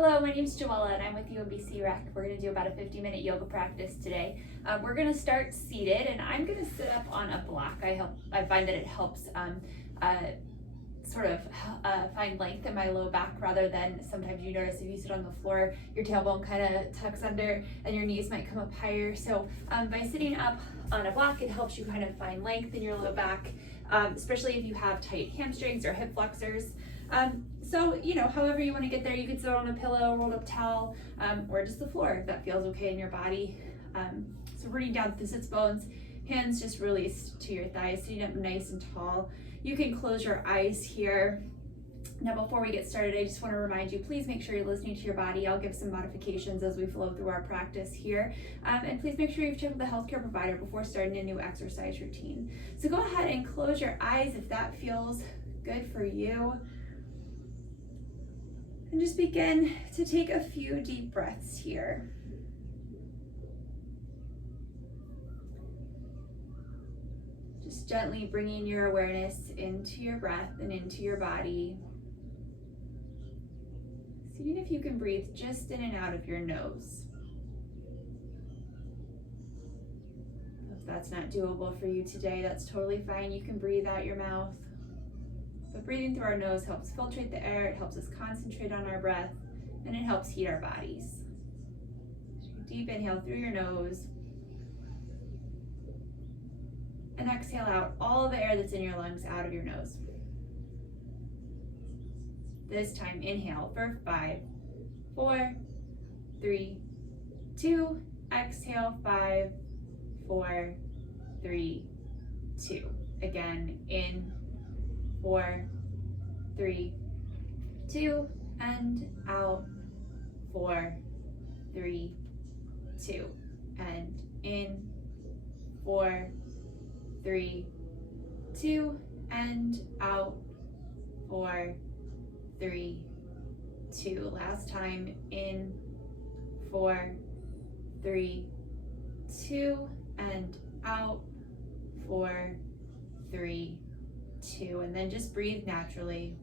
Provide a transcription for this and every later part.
Hello, my name is Joella and I'm with UMBC Rec. We're going to do about a 50-minute yoga practice today. We're going to start seated and I'm going to sit up on a block. I find that it helps find length in my low back rather than sometimes you notice if you sit on the floor, your tailbone kind of tucks under and your knees might come up higher. So by sitting up on a block, it helps you kind of find length in your low back, especially if you have tight hamstrings or hip flexors. However you want to get there, you could sit on a pillow, rolled up towel, or just the floor if that feels okay in your body. So rooting down through the sits bones, hands just released to your thighs, sitting up nice and tall. You can close your eyes here. Now before we get started, I just want to remind you, please make sure you're listening to your body. I'll give some modifications as we flow through our practice here. And please make sure you've checked with a healthcare provider before starting a new exercise routine. So go ahead and close your eyes if that feels good for you. And just begin to take a few deep breaths here. Just gently bringing your awareness into your breath and into your body. Seeing if you can breathe just in and out of your nose. If that's not doable for you today, that's totally fine. You can breathe out your mouth. But breathing through our nose helps filtrate the air, it helps us concentrate on our breath, and it helps heat our bodies. So deep inhale through your nose, and exhale out all the air that's in your lungs out of your nose. This time, inhale for 5, 4, 3, 2, exhale 5, 4, 3, 2. Again, in 4, 3, 2, and out 4, 3, 2, and in 4, 3, 2, and out 4, 3, 2. Last time, in 4, 3, 2, and out 4, 3, 2, and then just breathe naturally.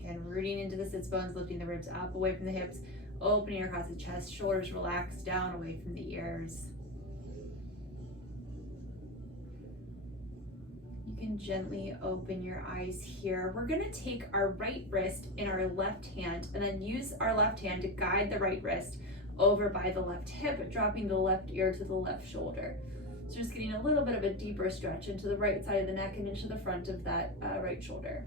Again, rooting into the sits bones, lifting the ribs up away from the hips, opening across the chest, shoulders relaxed down away from the ears. You can gently open your eyes here. We're going to take our right wrist in our left hand and then use our left hand to guide the right wrist over by the left hip, dropping the left ear to the left shoulder. So just getting a little bit of a deeper stretch into the right side of the neck and into the front of that right shoulder.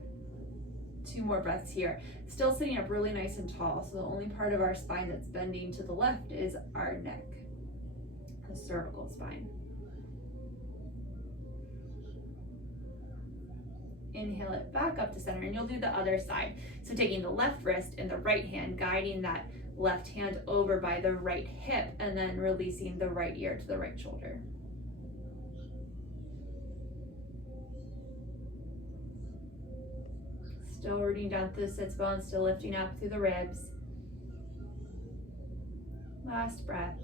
2 more breaths here. Still sitting up really nice and tall. So the only part of our spine that's bending to the left is our neck, the cervical spine. Inhale it back up to center, and you'll do the other side. So taking the left wrist in the right hand, guiding that left hand over by the right hip, and then releasing the right ear to the right shoulder. Still rooting down through the sits bones, still lifting up through the ribs. Last breath.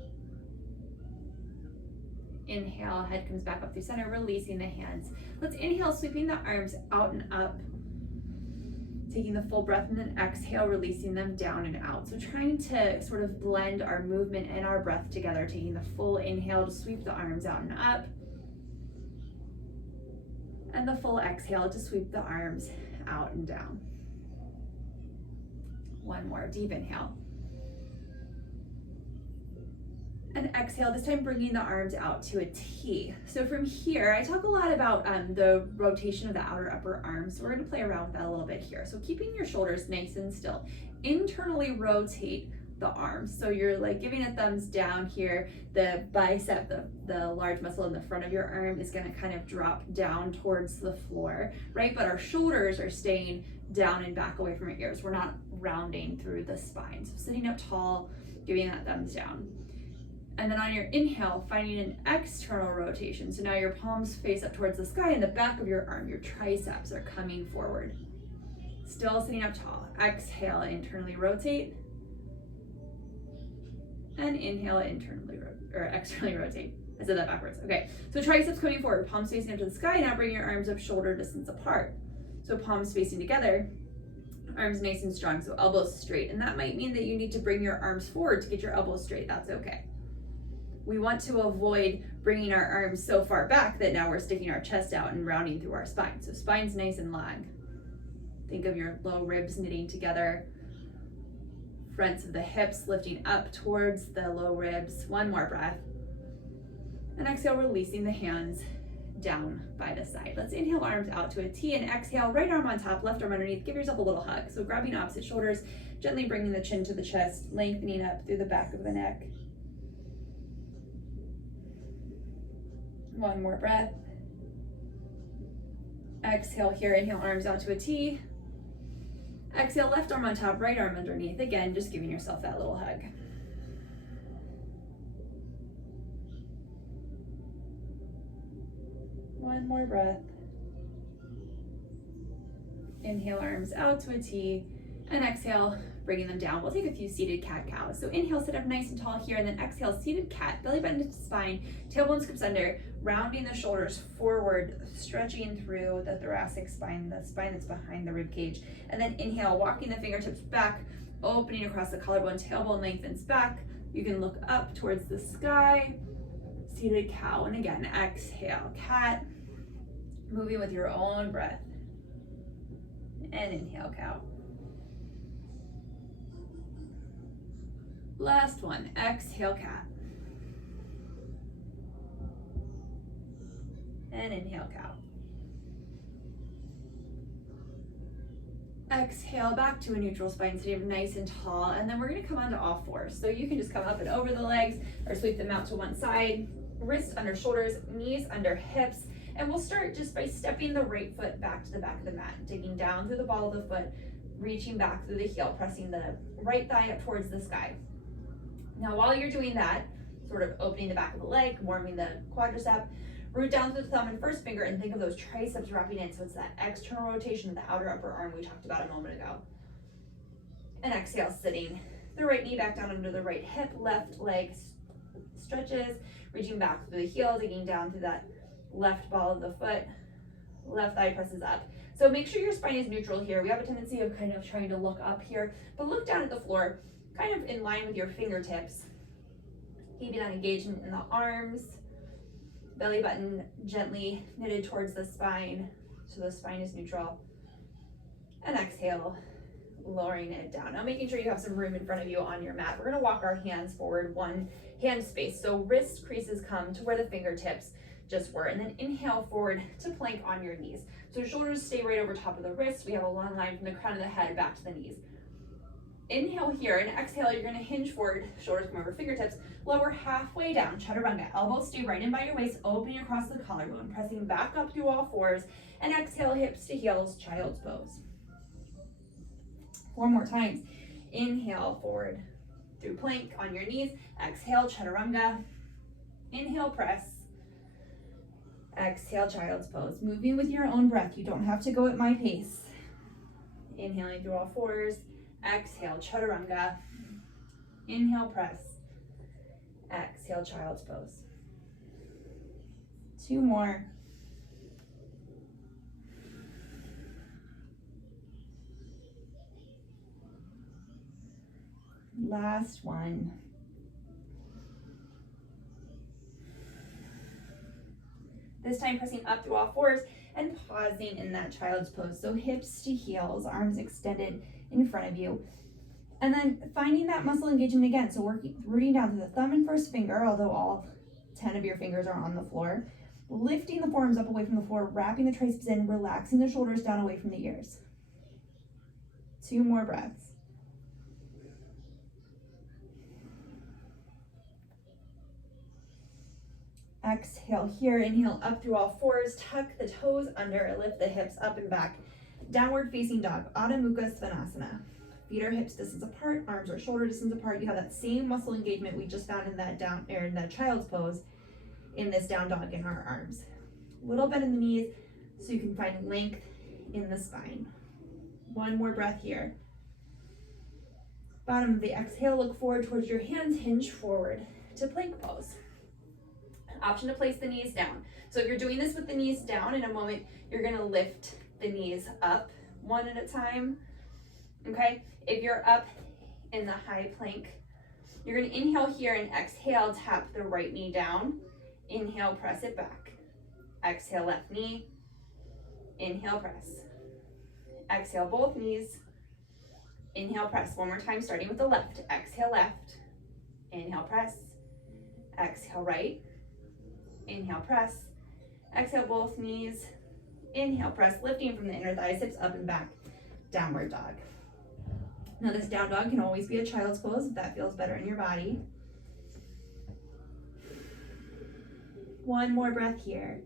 Inhale, head comes back up through center, releasing the hands. Let's inhale, sweeping the arms out and up. Taking the full breath, and then exhale, releasing them down and out. So trying to sort of blend our movement and our breath together, taking the full inhale to sweep the arms out and up. And the full exhale to sweep the arms out and down. One more deep inhale. And exhale, this time bringing the arms out to a T. So from here, I talk a lot about the rotation of the outer upper arms. So we're going to play around with that a little bit here. So keeping your shoulders nice and still. Internally rotate the arms. So you're like giving a thumbs down here. The bicep, the large muscle in the front of your arm is going to kind of drop down towards the floor, right? But our shoulders are staying down and back away from our ears. We're not rounding through the spine. So sitting up tall, giving that thumbs down. And then on your inhale, finding an external rotation. So now your palms face up towards the sky and the back of your arm, your triceps are coming forward. Still sitting up tall. Exhale, internally rotate. And inhale, externally rotate. I said that backwards. Okay, so triceps coming forward, palms facing up to the sky. Now bring your arms up shoulder distance apart. So palms facing together. Arms nice and strong, so elbows straight. And that might mean that you need to bring your arms forward to get your elbows straight. That's okay. We want to avoid bringing our arms so far back that now we're sticking our chest out and rounding through our spine. So spine's nice and long. Think of your low ribs knitting together. Fronts of the hips lifting up towards the low ribs. One more breath. And exhale, releasing the hands down by the side. Let's inhale, arms out to a T, and exhale, right arm on top, left arm underneath. Give yourself a little hug. So grabbing opposite shoulders, gently bringing the chin to the chest, lengthening up through the back of the neck. One more breath. Exhale here, inhale, arms out to a T. Exhale, left arm on top, right arm underneath. Again, just giving yourself that little hug. One more breath. Inhale, arms out to a T, and exhale, bringing them down. We'll take a few seated cat-cows. So inhale, sit up nice and tall here, and then exhale, seated cat, belly button to spine, tailbone scoops under, rounding the shoulders forward, stretching through the thoracic spine, the spine that's behind the rib cage. And then inhale, walking the fingertips back, opening across the collarbone, tailbone lengthens back. You can look up towards the sky, seated cow, and again, exhale, cat, moving with your own breath. And inhale, cow. Last one, exhale, cat. And inhale, cow. Exhale, back to a neutral spine, sitting up nice and tall, and then we're gonna come onto all fours. So you can just come up and over the legs, or sweep them out to one side, wrists under shoulders, knees under hips, and we'll start just by stepping the right foot back to the back of the mat, digging down through the ball of the foot, reaching back through the heel, pressing the right thigh up towards the sky. Now, while you're doing that, sort of opening the back of the leg, warming the quadricep, root down through the thumb and first finger, and think of those triceps wrapping in. So it's that external rotation of the outer upper arm we talked about a moment ago. And exhale, sitting the right knee back down under the right hip, left leg stretches, reaching back through the heel, digging down through that left ball of the foot, left thigh presses up. So make sure your spine is neutral here. We have a tendency of kind of trying to look up here, but look down at the floor, kind of in line with your fingertips. Keeping that engagement in the arms, belly button gently knitted towards the spine, so the spine is neutral. And exhale, lowering it down. Now making sure you have some room in front of you on your mat. We're gonna walk our hands forward one hand space. So wrist creases come to where the fingertips just were, and then inhale forward to plank on your knees. So shoulders stay right over top of the wrist. We have a long line from the crown of the head back to the knees. Inhale here, and exhale, you're gonna hinge forward, shoulders come over fingertips, lower halfway down, chaturanga. Elbows stay right in by your waist, opening across the collarbone, pressing back up through all fours, and exhale, hips to heels, child's pose. 4 more times. Inhale forward through plank on your knees, exhale, chaturanga. Inhale, press. Exhale, child's pose. Moving with your own breath. You don't have to go at my pace. Inhaling through all fours. Exhale, chaturanga. Inhale, press. Exhale, child's pose. 2 more. Last one. This time pressing up through all fours and pausing in that child's pose. So hips to heels, arms extended in front of you. And then finding that muscle engagement again. So rooting down to the thumb and first finger, although all 10 of your fingers are on the floor. Lifting the forearms up away from the floor, wrapping the triceps in, relaxing the shoulders down away from the ears. 2 more breaths. Exhale here, inhale up through all fours, tuck the toes under, lift the hips up and back. Downward facing dog, Adho Mukha Svanasana. Feet are hips distance apart, arms are shoulder distance apart. You have that same muscle engagement we just found in that in that child's pose in this down dog in our arms. Little bend in the knees so you can find length in the spine. 1 more breath here. Bottom of the exhale, look forward towards your hands, hinge forward to plank pose. Option to place the knees down. So if you're doing this with the knees down, in a moment, you're gonna lift the knees up one at a time. okay? If you're up in the high plank, you're gonna inhale here and exhale, tap the right knee down. Inhale, press it back. Exhale, left knee. Inhale, press. Exhale, both knees. Inhale, press. One more time, starting with the left. Exhale, left. Inhale, press. Exhale, right. Inhale, press. Exhale, both knees. Inhale, press, lifting from the inner thighs, hips up and back. Downward dog. Now this down dog can always be a child's pose if that feels better in your body. One more breath here.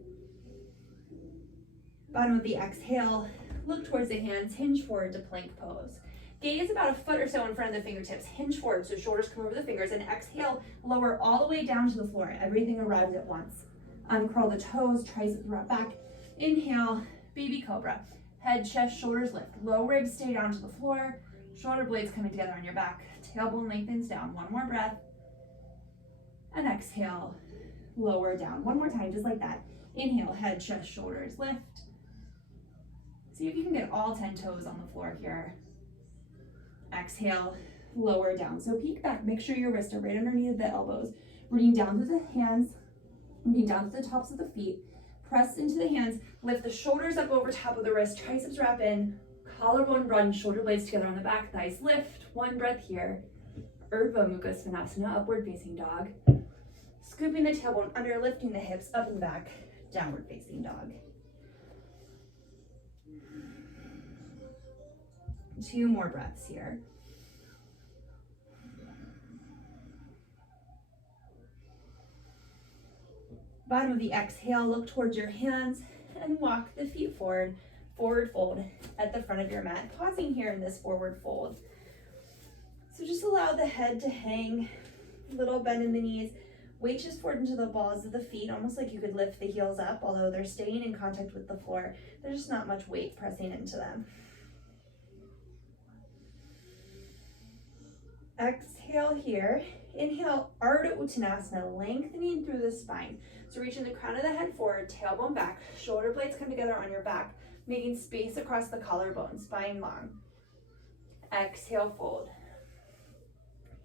Bottom of the exhale, look towards the hands, hinge forward to plank pose. Gaze about a foot or so in front of the fingertips, hinge forward so shoulders come over the fingers, and exhale, lower all the way down to the floor. Everything arrives at once. Uncurl the toes, triceps brought back. Inhale, baby cobra. Head, chest, shoulders lift. Low ribs stay down to the floor. Shoulder blades coming together on your back. Tailbone lengthens down. One more breath. And exhale, lower down. One more time, just like that. Inhale, head, chest, shoulders lift. See if you can get all 10 toes on the floor here. Exhale, lower down. So peek back, make sure your wrists are right underneath the elbows. Rooting down through the hands, rooting down to the tops of the feet. Press into the hands, lift the shoulders up over top of the wrist, triceps wrap in, collarbone run, shoulder blades together on the back, thighs lift. One breath here. Urdhva Mukha Svanasana, upward facing dog. Scooping the tailbone under, lifting the hips up and back, downward facing dog. 2 more breaths here. Bottom of the exhale, look towards your hands and walk the feet forward, forward fold at the front of your mat, pausing here in this forward fold. So just allow the head to hang, little bend in the knees, weight just forward into the balls of the feet, almost like you could lift the heels up, although they're staying in contact with the floor. There's just not much weight pressing into them. Exhale here. Inhale, Ardha Uttanasana, lengthening through the spine. So reaching the crown of the head forward, tailbone back, shoulder blades come together on your back, making space across the collarbone, spine long. Exhale, fold.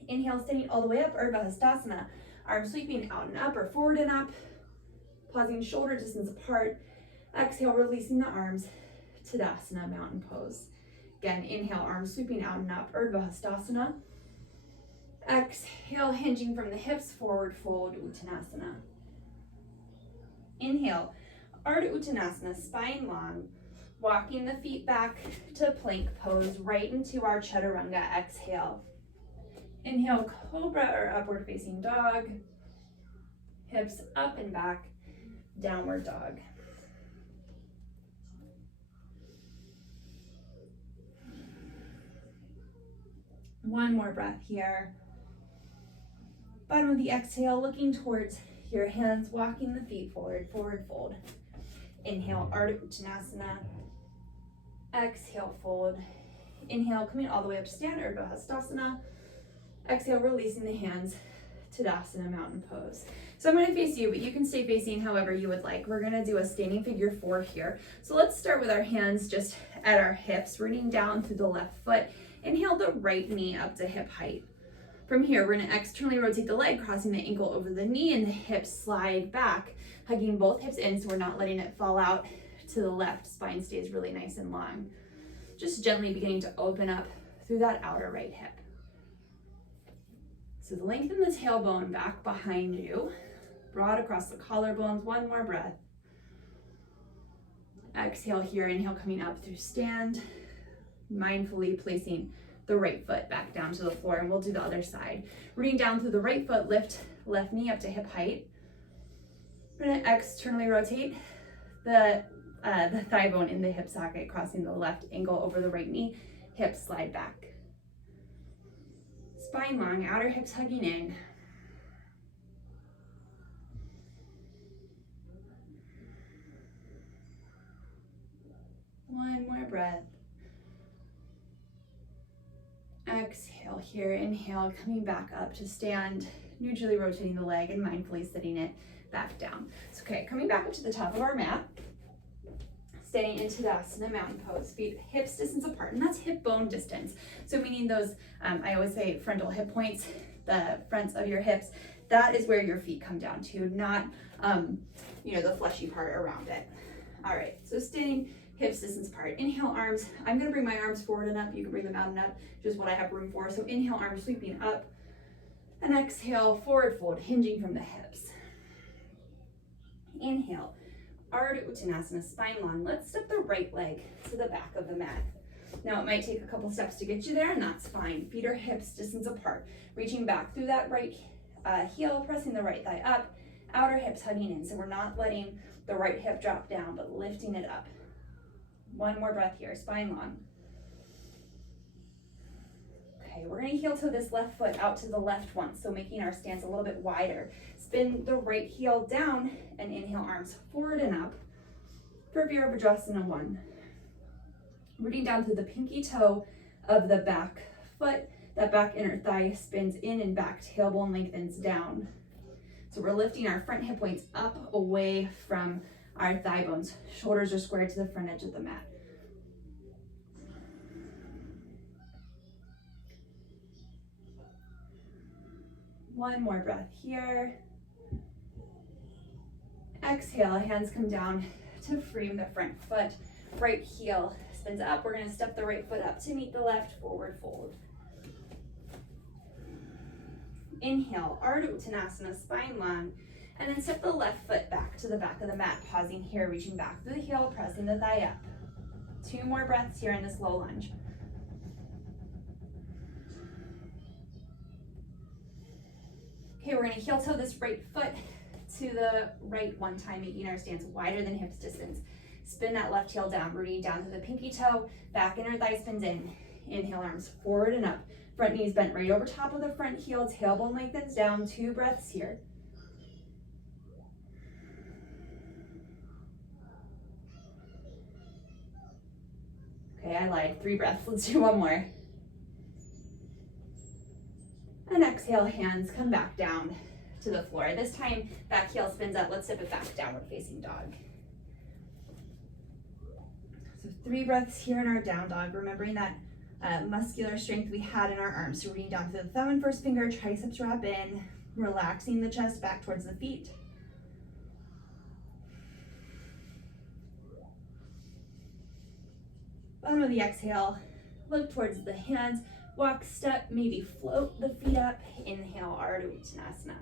Inhale, standing all the way up, Urdhva Hastasana. Arms sweeping out and up or forward and up. Pausing shoulder distance apart. Exhale, releasing the arms. Tadasana, mountain pose. Again, inhale, arms sweeping out and up, Urdhva Hastasana. Exhale, hinging from the hips, forward fold, Uttanasana. Inhale, Ardha Uttanasana, spine long, walking the feet back to plank pose, right into our Chaturanga. Exhale. Inhale, cobra or upward facing dog. Hips up and back, downward dog. One more breath here. Bottom of the exhale, looking towards your hands, walking the feet forward, forward fold. Inhale, Ardha Uttanasana. Exhale, fold. Inhale, coming all the way up to stand, Urdhva Hastasana. Exhale, releasing the hands, Tadasana, mountain pose. So I'm gonna face you, but you can stay facing however you would like. We're gonna do a standing figure 4 here. So let's start with our hands just at our hips, rooting down through the left foot. Inhale the right knee up to hip height. From here, we're gonna externally rotate the leg, crossing the ankle over the knee, and the hips slide back, hugging both hips in so we're not letting it fall out to the left. Spine stays really nice and long. Just gently beginning to open up through that outer right hip. So lengthen the tailbone back behind you, broad across the collarbones. One more breath. Exhale here, inhale coming up through stand, mindfully placing the right foot back down to the floor, and we'll do the other side. Rooting down through the right foot, lift left knee up to hip height. We're gonna externally rotate the thigh bone in the hip socket, crossing the left ankle over the right knee, hips slide back. Spine long, outer hips hugging in. One more breath. Exhale here, inhale, coming back up to stand, neutrally rotating the leg and mindfully sitting it back down. So, okay, coming back up to the top of our mat. staying into the Asana mountain pose, feet hips distance apart, and that's hip bone distance. So meaning those, I always say frontal hip points, the fronts of your hips, that is where your feet come down to, not, the fleshy part around it. All right, so staying hips distance apart. Inhale, arms. I'm gonna bring my arms forward and up. You can bring them out and up, just what I have room for. So inhale, arms sweeping up, and exhale, forward fold, hinging from the hips. Inhale, Ardha Uttanasana, spine long. Let's step the right leg to the back of the mat. Now it might take a couple steps to get you there, and that's fine. Feet are hips distance apart. Reaching back through that right heel, pressing the right thigh up, outer hips hugging in. So we're not letting the right hip drop down, but lifting it up. One more breath here, spine long. Okay, we're gonna heel toe this left foot out to the left once, so making our stance a little bit wider. Spin the right heel down and inhale, arms forward and up for Virabhadrasana 1. Rooting down to the pinky toe of the back foot. That back inner thigh spins in and back, tailbone lengthens down. So we're lifting our front hip points up away from our thigh bones. Shoulders are squared to the front edge of the mat. One more breath here. Exhale, hands come down to frame the front foot. Right heel spins up. We're gonna step the right foot up to meet the left, forward fold. Inhale, Ardha Uttanasana, spine long, and then step the left foot back to the back of the mat, pausing here, reaching back through the heel, pressing the thigh up. 2 more breaths here in this low lunge. Okay, we're gonna heel toe this right foot to the right one time, making our stance wider than hips distance. Spin that left heel down, rooting down to the pinky toe, back inner thigh spins in. Inhale, arms forward and up. Front knees bent right over top of the front heel, tailbone lengthens down. 2 breaths here. Okay, I lied. 3 breaths. Let's do one more. And exhale, hands come back down to the floor. This time, back heel spins up. Let's step it back, downward facing dog. So 3 breaths here in our down dog, remembering that muscular strength we had in our arms. So reaching down to the thumb and first finger, triceps wrap in, relaxing the chest back towards the feet. Bottom of the exhale, look towards the hands, walk, step, maybe float the feet up. Inhale, Ardha Uttanasana.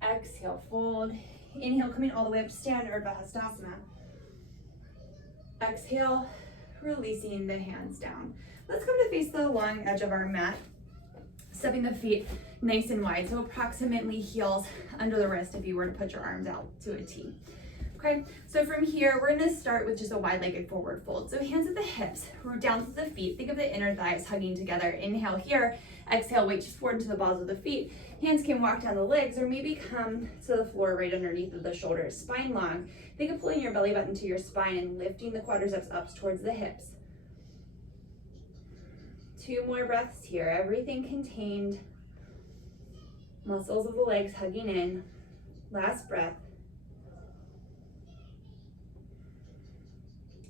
Exhale, fold. Inhale, coming all the way up to stand, Urdhva Hastasana. Exhale, releasing the hands down. Let's come to face the long edge of our mat, stepping the feet nice and wide, so approximately heels under the wrist if you were to put your arms out to a T. Okay, so from here, we're gonna start with just a wide-legged forward fold. So hands at the hips, root down to the feet. Think of the inner thighs hugging together. Inhale here, exhale, weight just forward into the balls of the feet. Hands can walk down the legs or maybe come to the floor right underneath of the shoulders. Spine long. Think of pulling your belly button to your spine and lifting the quadriceps up towards the hips. 2 more breaths here, everything contained. Muscles of the legs hugging in. Last breath.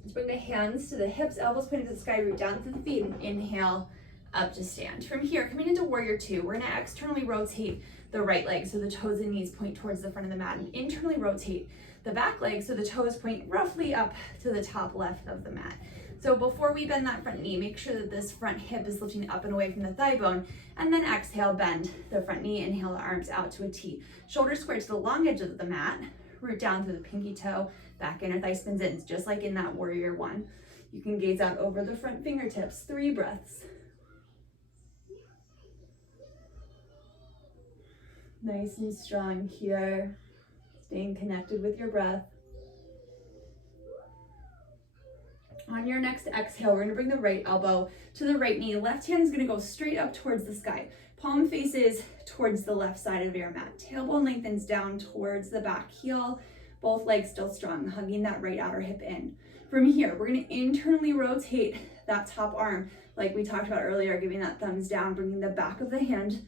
Let's bring the hands to the hips, elbows pointing to the sky, root down to the feet, and inhale up to stand. From here, coming into warrior 2, we're gonna externally rotate the right leg so the toes and knees point towards the front of the mat, and internally rotate the back leg so the toes point roughly up to the top left of the mat. So before we bend that front knee, make sure that this front hip is lifting up and away from the thigh bone, and then exhale, bend the front knee, inhale the arms out to a T. Shoulders squared to the long edge of the mat, root down through the pinky toe, back inner thigh spins in, just like in that warrior 1. You can gaze out over the front fingertips, 3 breaths. Nice and strong here, staying connected with your breath. On your next exhale, we're gonna bring the right elbow to the right knee. Left hand is gonna go straight up towards the sky. Palm faces towards the left side of your mat. Tailbone lengthens down towards the back heel. Both legs still strong, hugging that right outer hip in. From here, we're gonna internally rotate that top arm, like we talked about earlier, giving that thumbs down, bringing the back of the hand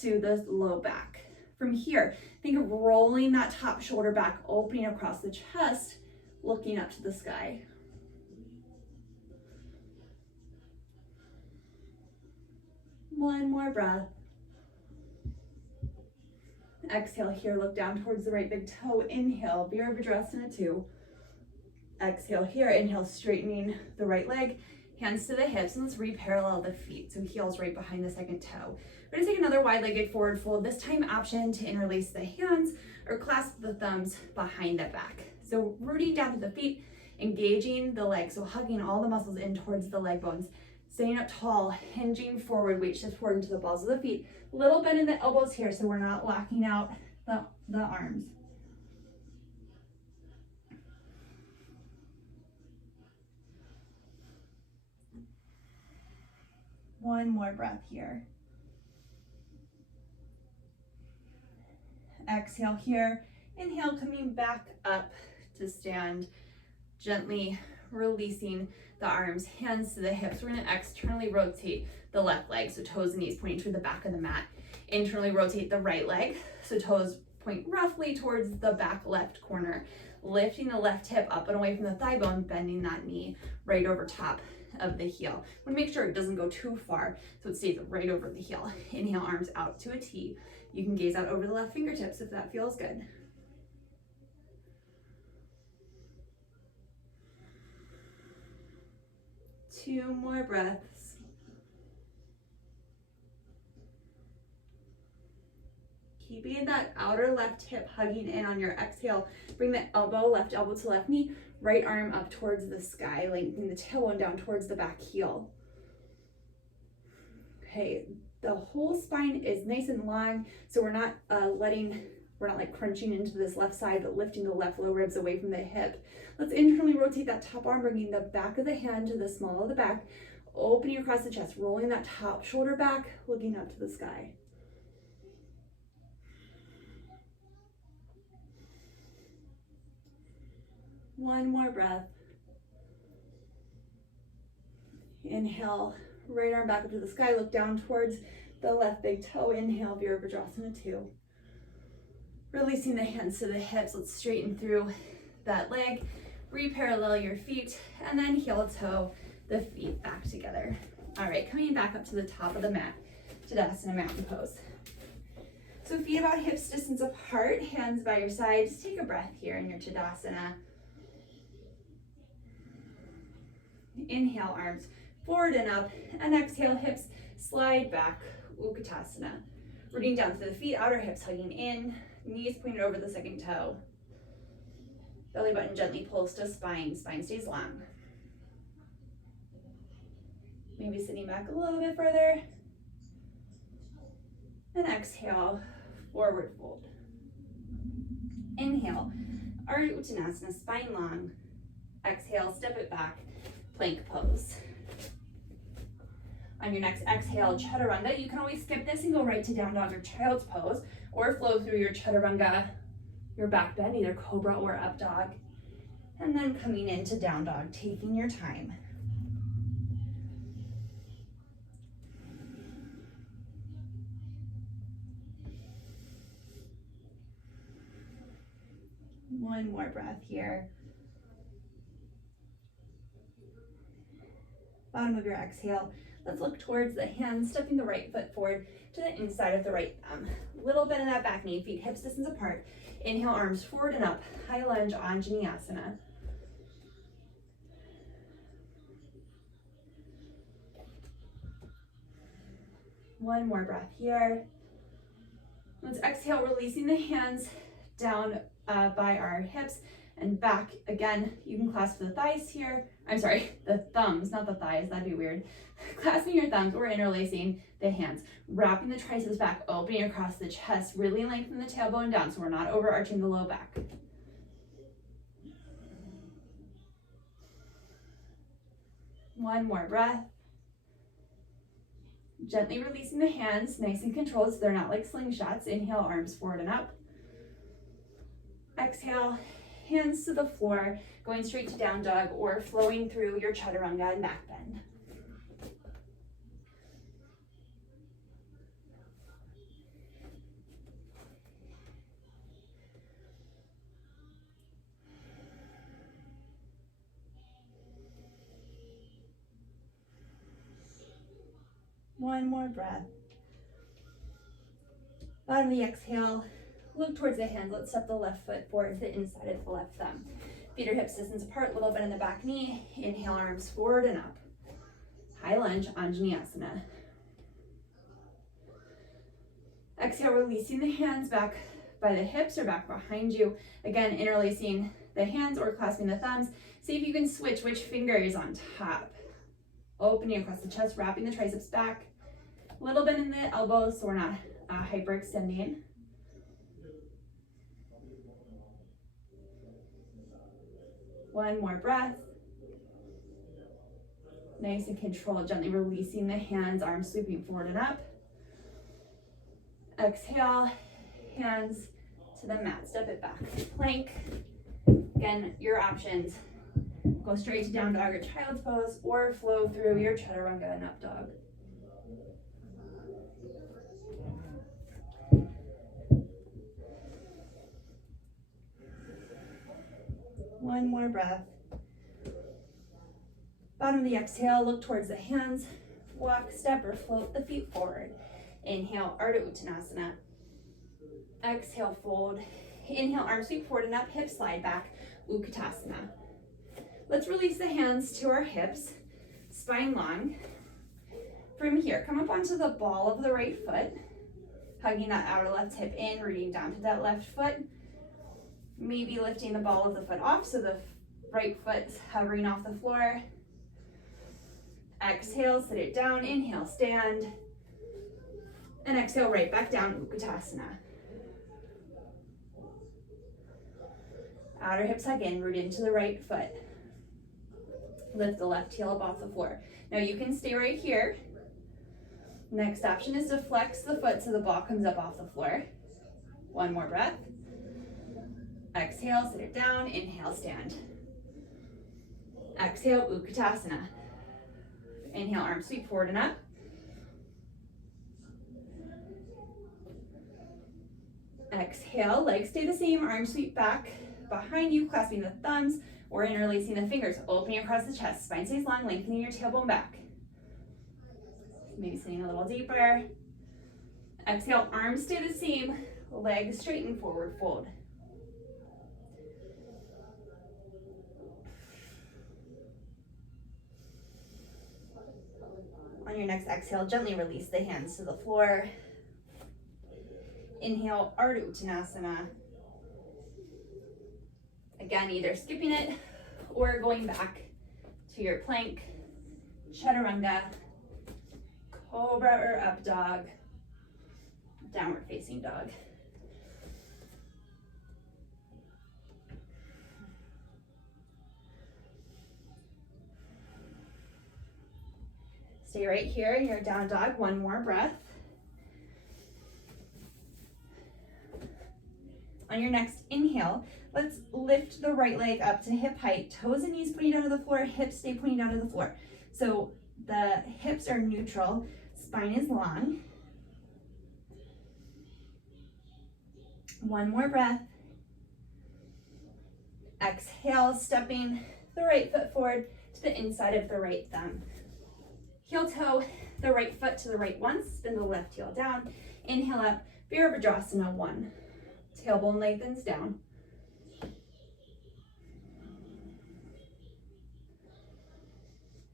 to the low back. From here, think of rolling that top shoulder back, opening across the chest, looking up to the sky. One more breath. Exhale here, look down towards the right big toe. Inhale, Virabhadrasana 2. Exhale here, inhale, straightening the right leg, hands to the hips, and let's re-parallel the feet. So heels right behind the second toe. We're gonna take another wide-legged forward fold, this time option to interlace the hands or clasp the thumbs behind the back. So rooting down to the feet, engaging the legs, so hugging all the muscles in towards the leg bones. Staying up tall, hinging forward, weight shift forward into the balls of the feet. Little bend in the elbows here so we're not locking out the arms. One more breath here. Exhale here. Inhale, coming back up to stand. Gently releasing the arms, hands to the hips. We're gonna externally rotate the left leg, so toes and knees pointing toward the back of the mat. Internally rotate the right leg, so toes point roughly towards the back left corner. Lifting the left hip up and away from the thigh bone, bending that knee right over top of the heel. Want to make sure it doesn't go too far, so it stays right over the heel. Inhale, arms out to a T. You can gaze out over the left fingertips if that feels good. Two more breaths. Keeping that outer left hip hugging in on your exhale. Bring the left elbow to left knee, right arm up towards the sky, lengthening the tailbone down towards the back heel. Okay, the whole spine is nice and long, so we're not like crunching into this left side, but lifting the left low ribs away from the hip. Let's internally rotate that top arm, bringing the back of the hand to the small of the back, opening across the chest, rolling that top shoulder back, looking up to the sky. One more breath. Inhale, right arm back up to the sky, look down towards the left big toe. Inhale, Virabhadrasana 2. Releasing the hands to the hips, let's straighten through that leg, re-parallel your feet, and then heel toe the feet back together. All right, coming back up to the top of the mat, Tadasana Mountain Pose. So feet about hips distance apart, hands by your side. Just take a breath here in your Tadasana. Inhale, arms forward and up, and exhale, hips slide back, Utkatasana. Rooting down to the feet, outer hips hugging in, knees pointed over the second toe. Belly button gently pulls to spine, spine stays long. Maybe sitting back a little bit further. And exhale, forward fold. Inhale, Ardha Uttanasana, spine long. Exhale, step it back, plank pose. On your next exhale, Chaturanga, you can always skip this and go right to down dog or child's pose, or flow through your Chaturanga, your back bend, either cobra or up dog. And then coming into down dog, taking your time. One more breath here. Bottom of your exhale, let's look towards the hands, stepping the right foot forward to the inside of the right thumb. Little bend in that back knee, feet hips distance apart. Inhale, arms forward and up, high lunge, Anjaneyasana. One more breath here. Let's exhale, releasing the hands down by our hips and back. Again, you can clasp the thighs here. I'm sorry, the thumbs, not the thighs, that'd be weird. Clasping your thumbs or interlacing the hands. Wrapping the triceps back, opening across the chest, really lengthen the tailbone down so we're not overarching the low back. One more breath. Gently releasing the hands, nice and controlled so they're not like slingshots. Inhale, arms forward and up. Exhale, hands to the floor, going straight to down dog or flowing through your Chaturanga and back bend. One more breath. Bottom of the exhale, look towards the hands. Let's step the left foot forward to the inside of the left thumb. Feet are hips distance apart, a little bit in the back knee. Inhale, arms forward and up. High lunge, Anjaneyasana. Exhale, releasing the hands back by the hips or back behind you. Again, interlacing the hands or clasping the thumbs. See if you can switch which finger is on top. Opening across the chest, wrapping the triceps back. A little bit in the elbows so we're not hyperextending. One more breath. Nice and controlled, gently releasing the hands, arms sweeping forward and up. Exhale, hands to the mat, step it back. Plank. Again, your options. Go straight to down dog or child's pose or flow through your chaturanga and up dog. One more breath. Bottom of the exhale, look towards the hands. Walk, step, or float the feet forward. Inhale, Ardha Uttanasana. Exhale, fold. Inhale, arms sweep forward and up, hips slide back, Utkatasana. Let's release the hands to our hips, spine long. From here, come up onto the ball of the right foot, hugging that outer left hip in, rooting down to that left foot. Maybe lifting the ball of the foot off so the right foot's hovering off the floor. Exhale, sit it down. Inhale, stand. And exhale, right back down, Utkatasana. Outer hips hug in, root into the right foot. Lift the left heel up off the floor. Now you can stay right here. Next option is to flex the foot so the ball comes up off the floor. One more breath. Exhale, sit it down. Inhale, stand. Exhale, Utkatasana. Inhale, arms sweep forward and up. Exhale, legs stay the same, arms sweep back behind you, clasping the thumbs or interlacing the fingers, opening across the chest, spine stays long, lengthening your tailbone back. Maybe sitting a little deeper. Exhale, arms stay the same, legs straighten, forward fold. On your next exhale, gently release the hands to the floor. Inhale, Ardha Uttanasana. Again, either skipping it or going back to your plank, chaturanga, cobra or up dog, downward facing dog. Stay right here in your down dog, one more breath. On your next inhale, let's lift the right leg up to hip height, toes and knees pointing down to the floor, hips stay pointing down to the floor. So the hips are neutral, spine is long. One more breath. Exhale, stepping the right foot forward to the inside of the right thumb. Heel toe the right foot to the right once, spin the left heel down. Inhale up, Virabhadrasana 1. Tailbone lengthens down.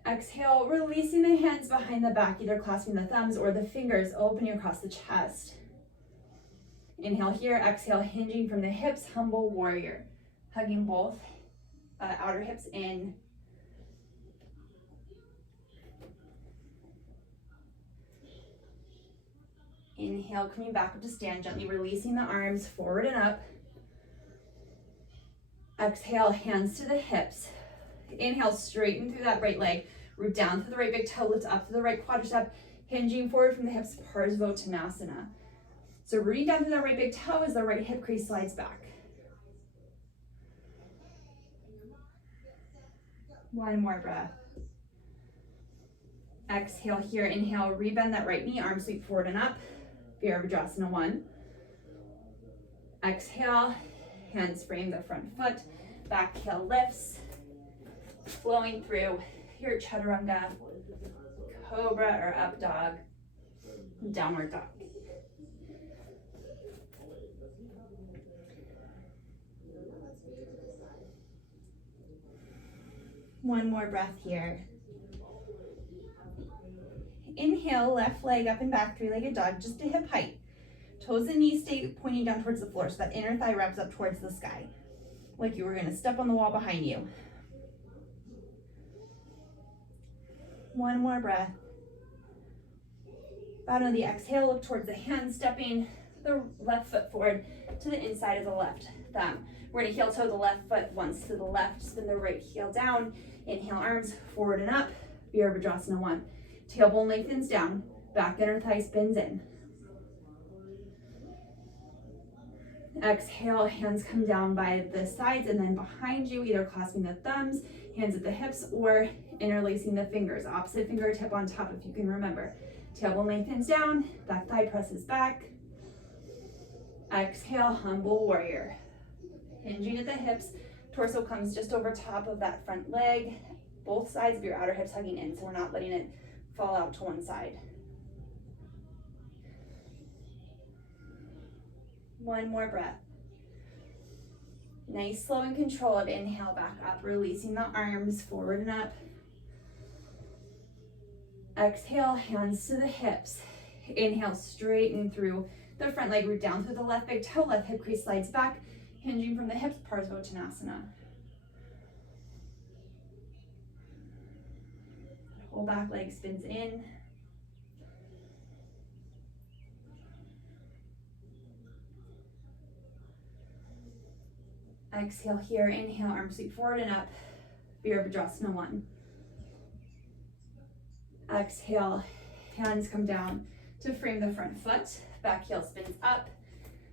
Exhale, releasing the hands behind the back, either clasping the thumbs or the fingers opening across the chest. Inhale here, exhale, hinging from the hips, humble warrior. Hugging both outer hips in. Inhale, coming back up to stand, gently releasing the arms forward and up. Exhale, hands to the hips. Inhale, straighten through that right leg. Root down through the right big toe, lift up to the right quadricep, hinging forward from the hips, Parsvottanasana. So rooting down through that right big toe as the right hip crease slides back. One more breath. Exhale here, inhale, rebend that right knee, arms sweep forward and up. Virabhadrasana 1. Exhale, hands frame the front foot, back heel lifts, flowing through your chaturanga, cobra or up dog. Downward dog. One more breath here. Inhale, left leg up and back, three-legged dog, just to hip height. Toes and knees stay pointing down towards the floor, so that inner thigh wraps up towards the sky, like you were gonna step on the wall behind you. One more breath. Bottom of the exhale, look towards the hands, stepping the left foot forward to the inside of the left thumb. We're gonna heel toe the left foot once to the left, spin the right heel down. Inhale, arms forward and up, Virabhadrasana 1. Tailbone lengthens down, back inner thigh spins in. Exhale, hands come down by the sides and then behind you, either clasping the thumbs, hands at the hips, or interlacing the fingers. Opposite fingertip on top if you can remember. Tailbone lengthens down, back thigh presses back. Exhale, humble warrior. Hinging at the hips, torso comes just over top of that front leg. Both sides of your outer hips hugging in, so we're not letting it fall out to one side. One more breath. Nice, slow and controlled. Inhale, back up, releasing the arms forward and up. Exhale, hands to the hips. Inhale, straighten through the front leg, root down through the left big toe, left hip crease slides back, hinging from the hips, Parsvottanasana. Whole back leg spins in. Exhale here, inhale, arms sweep forward and up, Virabhadrasana 1. Exhale, hands come down to frame the front foot, back heel spins up,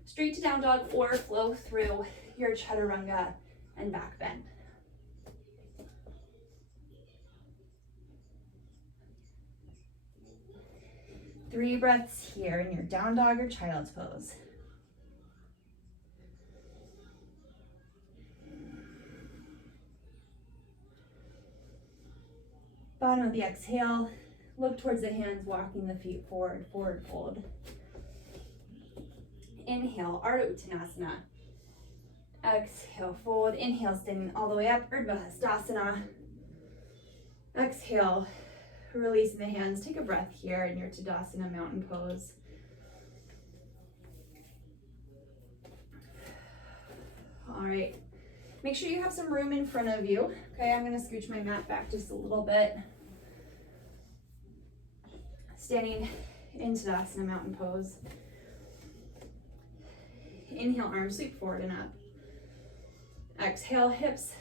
straight to down dog or flow through your chaturanga and back bend. Three breaths here in your down dog or child's pose. Bottom of the exhale, look towards the hands, walking the feet forward, forward fold. Inhale, Ardha Uttanasana. Exhale, fold. Inhale, standing all the way up, Urdhva Hastasana. Exhale, releasing the hands. Take a breath here in your Tadasana mountain pose. All right, make sure you have some room in front of you. Okay, I'm gonna scooch my mat back just a little bit. Standing in Tadasana mountain pose. Inhale, arms sweep forward and up. Exhale, hips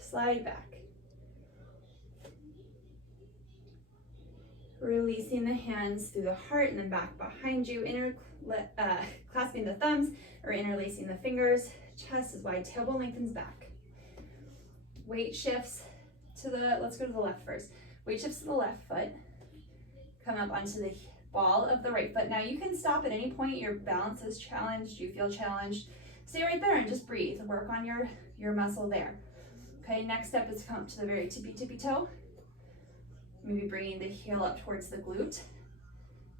slide back. Releasing the hands through the heart and then back behind you, clasping the thumbs or interlacing the fingers. Chest is wide, tailbone lengthens back. Weight shifts to the, let's go to the left first. Weight shifts to the left foot. Come up onto the ball of the right foot. Now you can stop at any point. Your balance is challenged, you feel challenged. Stay right there and just breathe. Work on your muscle there. Okay, next step is to come up to the very tippy toe. Maybe bringing the heel up towards the glute.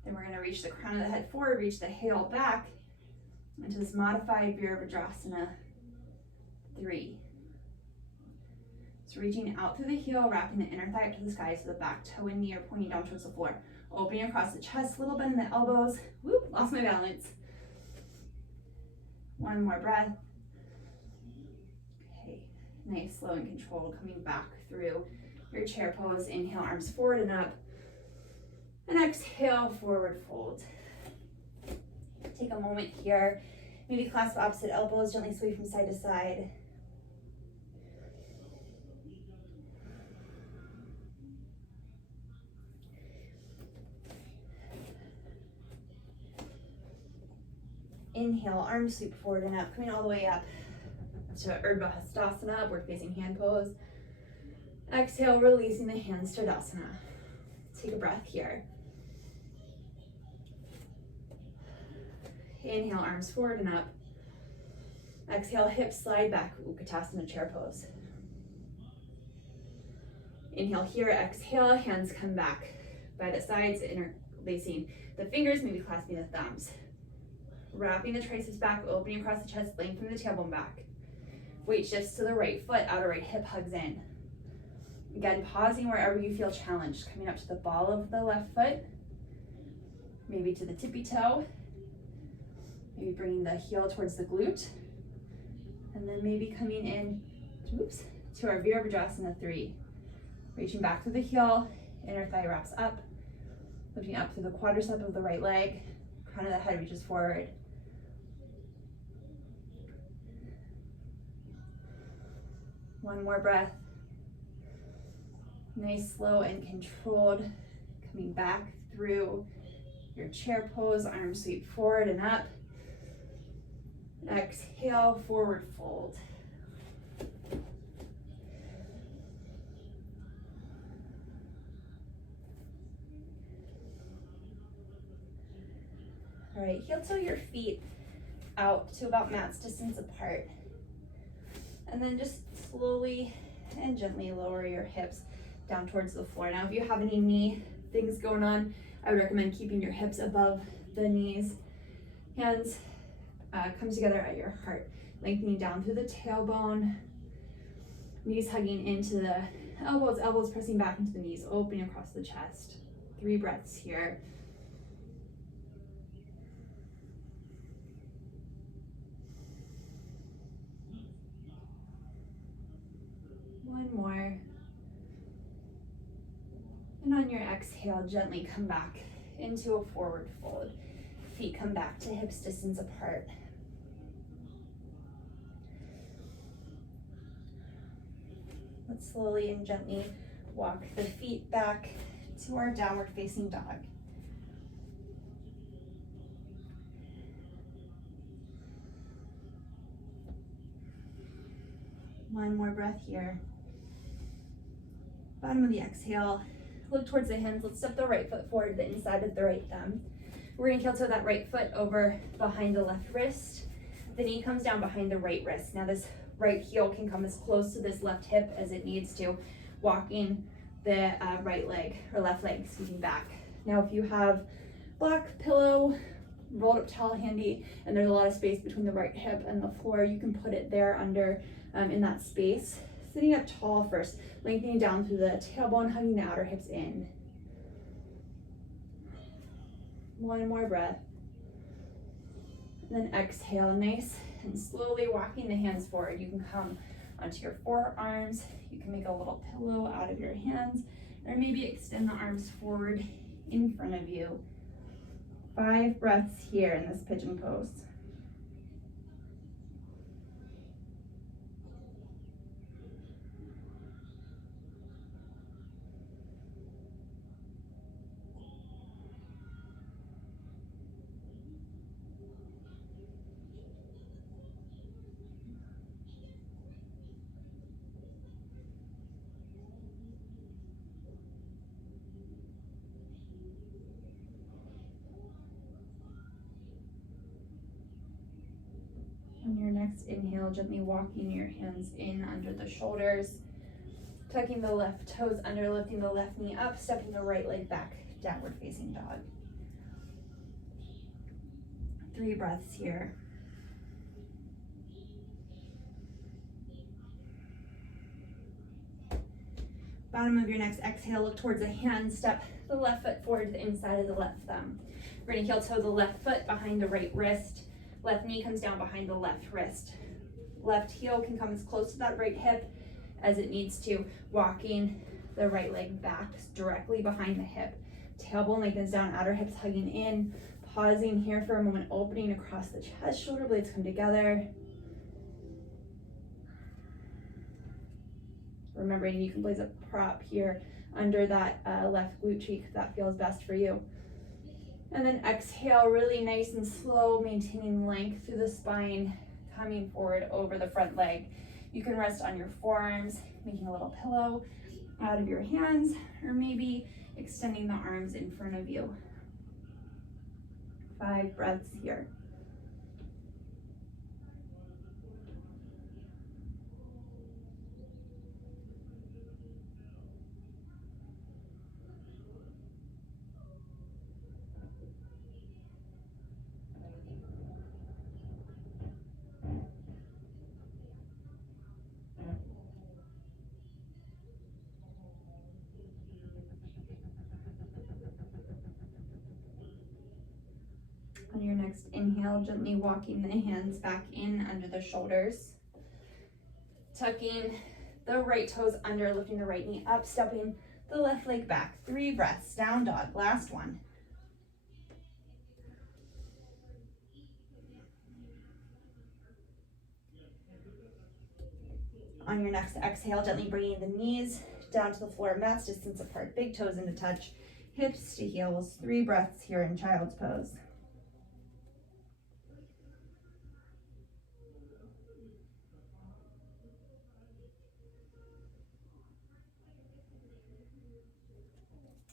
Then we're gonna reach the crown of the head forward, reach the heel back into this modified Virabhadrasana 3. So reaching out through the heel, wrapping the inner thigh up to the sky so the back toe and knee are pointing down towards the floor. Opening across the chest, little bend in the elbows. Whoop, lost my balance. One more breath. Okay, nice, slow and controlled, coming back through your chair pose. Inhale, arms forward and up. And exhale, forward fold. Take a moment here. Maybe clasp opposite elbows, gently sway from side to side. Inhale, arms sweep forward and up, coming all the way up to Urdhva Hastasana, upward facing hand pose. Exhale, releasing the hands to Tadasana. Take a breath here. Inhale, arms forward and up. Exhale, hips slide back, Utkatasana chair pose. Inhale here, exhale, hands come back by the sides, interlacing the fingers, maybe clasping the thumbs. Wrapping the triceps back, opening across the chest, lengthening the tailbone back. Weight shifts to the right foot, outer right hip hugs in. Again, pausing wherever you feel challenged, coming up to the ball of the left foot, maybe to the tippy toe, maybe bringing the heel towards the glute, and then maybe coming in, to our Virabhadrasana 3. Reaching back through the heel, inner thigh wraps up, lifting up through the quadricep of the right leg, crown of the head reaches forward. One more breath. Nice, slow, and controlled. Coming back through your chair pose, arms sweep forward and up. Exhale, forward fold. All right, heel toe your feet out to about mat's distance apart. And then just slowly and gently lower your hips down towards the floor. Now, if you have any knee things going on, I would recommend keeping your hips above the knees. Hands come together at your heart, lengthening down through the tailbone, knees hugging into the elbows, elbows pressing back into the knees, opening across the chest. 3 breaths here. One more. And on your exhale, gently come back into a forward fold. Feet come back to hips distance apart. Let's slowly and gently walk the feet back to our downward facing dog. One more breath here. Bottom of the exhale, look towards the hands. Let's step the right foot forward to the inside of the right thumb. We're gonna heel toe that right foot over behind the left wrist. The knee comes down behind the right wrist. Now this right heel can come as close to this left hip as it needs to, walking the right leg, or left leg, excuse me, back. Now if you have black pillow, rolled up towel handy, and there's a lot of space between the right hip and the floor, you can put it there under, in that space. Sitting up tall first, lengthening down through the tailbone, hugging the outer hips in. One more breath. And then exhale, nice and slowly walking the hands forward. You can come onto your forearms. You can make a little pillow out of your hands, or maybe extend the arms forward in front of you. 5 breaths here in this pigeon pose. On your next inhale, gently walking your hands in under the shoulders, tucking the left toes under, lifting the left knee up, stepping the right leg back, downward facing dog. 3 breaths here. Bottom of your next exhale, look towards the hand, step the left foot forward to the inside of the left thumb. We're gonna heel toe the left foot behind the right wrist. Left knee comes down behind the left wrist. Left heel can come as close to that right hip as it needs to, walking the right leg back directly behind the hip. Tailbone lengthens down, outer hips hugging in. Pausing here for a moment, opening across the chest, shoulder blades come together. Remembering you can place a prop here under that left glute cheek if that feels best for you. And then exhale, really nice and slow, maintaining length through the spine, coming forward over the front leg. You can rest on your forearms, making a little pillow out of your hands, or maybe extending the arms in front of you. 5 breaths here. On your next inhale, gently walking the hands back in under the shoulders. Tucking the right toes under, lifting the right knee up, stepping the left leg back. 3 breaths, down dog, last one. On your next exhale, gently bringing the knees down to the floor, mats distance apart, big toes into touch, hips to heels. 3 breaths here in child's pose.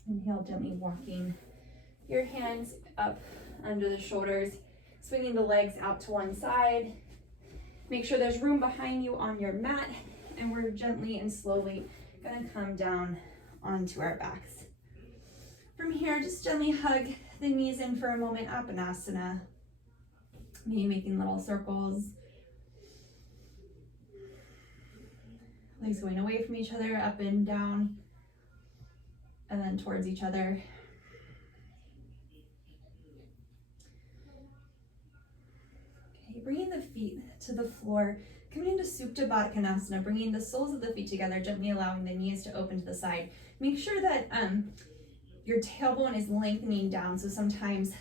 Inhale, gently walking your hands up under the shoulders, swinging the legs out to one side. Make sure there's room behind you on your mat, and we're gently and slowly gonna come down onto our backs. From here, just gently hug the knees in for a moment, Apanasana. Maybe making little circles. Legs going away from each other, up and down, and then towards each other. Okay, bringing the feet to the floor, coming into Supta Baddha Konasana, bringing the soles of the feet together, gently allowing the knees to open to the side. Make sure that your tailbone is lengthening down, so sometimes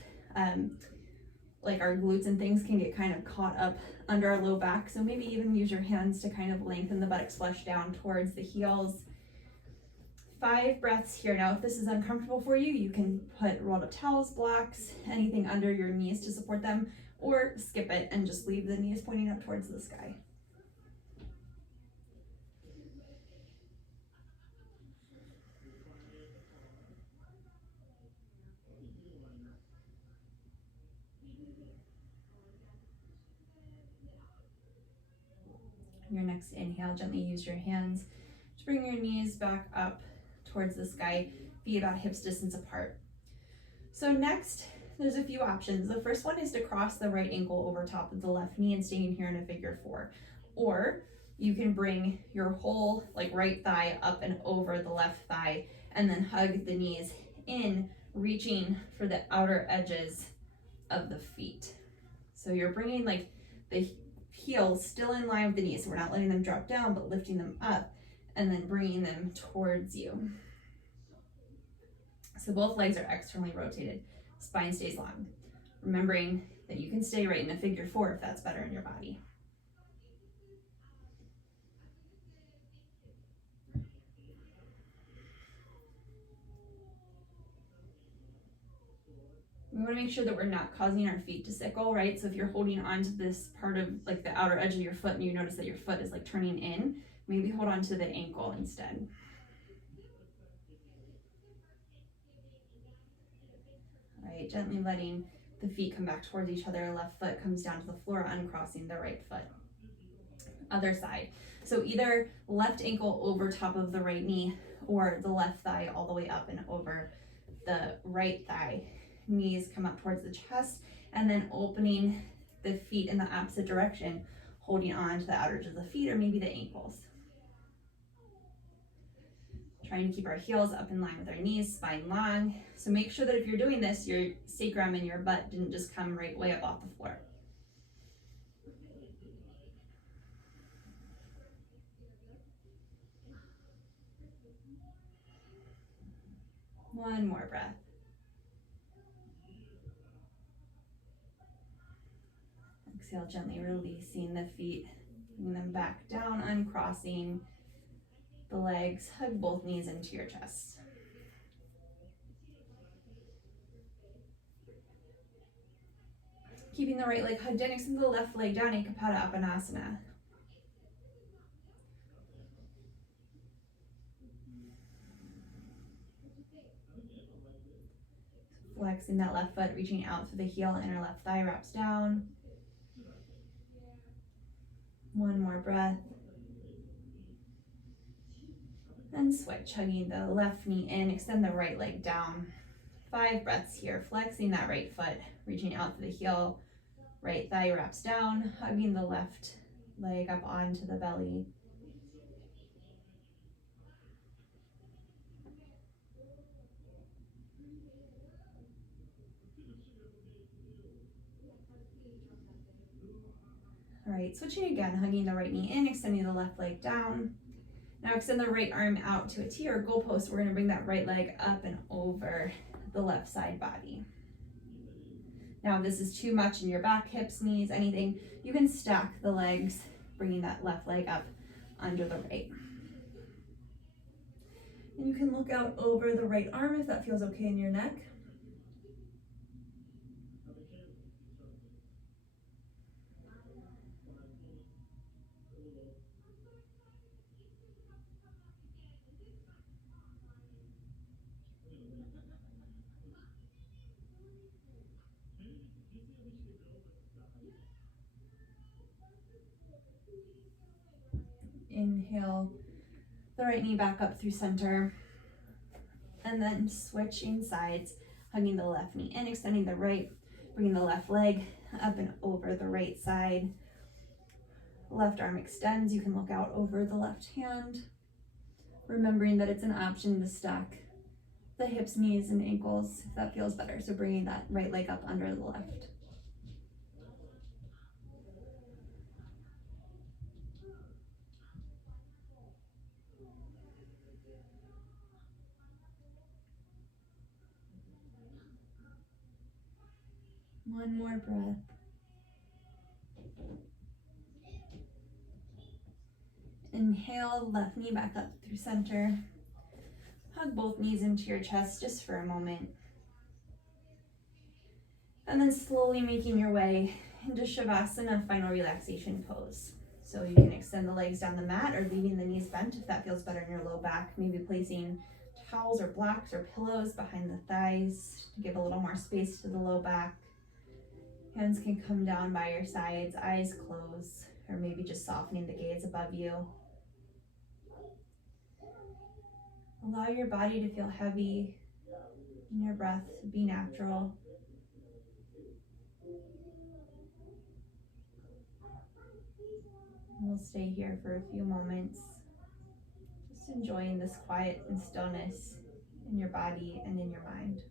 like our glutes and things can get kind of caught up under our low back, so maybe even use your hands to kind of lengthen the buttocks, flush down towards the heels. 5 breaths here. Now, if this is uncomfortable for you, you can put rolled up towels, blocks, anything under your knees to support them, or skip it and just leave the knees pointing up towards the sky. Your next inhale, gently use your hands to bring your knees back up towards the sky, feet about hips distance apart. So next, there's a few options. The first one is to cross the right ankle over top of the left knee and staying here in a figure 4. Or you can bring your whole right thigh up and over the left thigh and then hug the knees in, reaching for the outer edges of the feet. So you're bringing the heels still in line with the knees. So we're not letting them drop down, but lifting them up and then bringing them towards you. So both legs are externally rotated. Spine stays long. Remembering that you can stay right in a figure 4 if that's better in your body. We want to make sure that we're not causing our feet to sickle, right? So if you're holding on to this part of the outer edge of your foot and you notice that your foot is turning in, maybe hold on to the ankle instead. All right, gently letting the feet come back towards each other. Left foot comes down to the floor, uncrossing the right foot. Other side. So either left ankle over top of the right knee or the left thigh all the way up and over the right thigh. Knees come up towards the chest and then opening the feet in the opposite direction, holding on to the outer edge of the feet or maybe the ankles. Trying to keep our heels up in line with our knees, spine long. So make sure that if you're doing this, your sacrum and your butt didn't just come right way up off the floor. One more breath. Exhale, gently releasing the feet, bring them back down, uncrossing the legs. Hug both knees into your chest. Keeping the right leg hugged in, extend the left leg down, Ekapada Apanasana. Flexing that left foot, reaching out through the heel, inner left thigh wraps down. One more breath. And switch, hugging the left knee in, extend the right leg down. 5 breaths here, flexing that right foot, reaching out through the heel, right thigh wraps down, hugging the left leg up onto the belly. right, switching again, hugging the right knee in, extending the left leg down. Now extend the right arm out to a T or goalpost. We're gonna bring that right leg up and over the left side body. Now if this is too much in your back, hips, knees, anything, you can stack the legs, bringing that left leg up under the right. And you can look out over the right arm if that feels okay in your neck. Inhale the right knee back up through center, and then switching sides, hugging the left knee in, extending the right, bringing the left leg up and over the right side. Left arm extends, you can look out over the left hand, remembering that it's an option to stack the hips, knees, and ankles if that feels better. So bringing that right leg up under the left. One more breath. Inhale, left knee back up through center. Hug both knees into your chest just for a moment. And then slowly making your way into Shavasana, final relaxation pose. So you can extend the legs down the mat or leaving the knees bent if that feels better in your low back. Maybe placing towels or blocks or pillows behind the thighs to give a little more space to the low back. Hands can come down by your sides, eyes closed, or maybe just softening the gaze above you. Allow your body to feel heavy and your breath to be natural. We'll stay here for a few moments, just enjoying this quiet and stillness in your body and in your mind.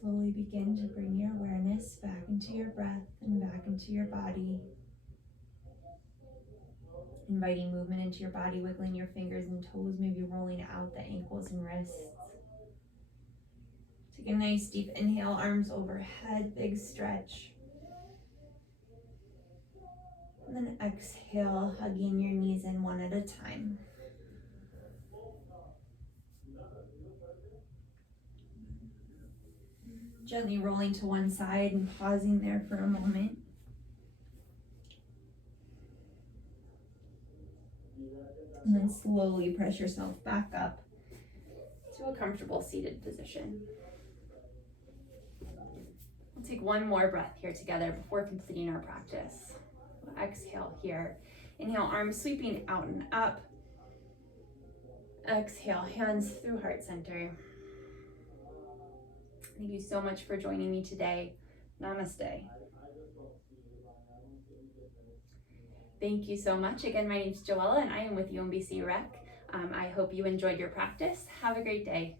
Slowly begin to bring your awareness back into your breath and back into your body. Inviting movement into your body, wiggling your fingers and toes, maybe rolling out the ankles and wrists. Take a nice deep inhale, arms overhead, big stretch. And then exhale, hugging your knees in one at a time. Gently rolling to one side and pausing there for a moment. And then slowly press yourself back up to a comfortable seated position. We'll take one more breath here together before completing our practice. We'll exhale here. Inhale, arms sweeping out and up. Exhale, hands through heart center. Thank you so much for joining me today. Namaste. Thank you so much. Again, my name is Joella and I am with UMBC Rec. I hope you enjoyed your practice. Have a great day.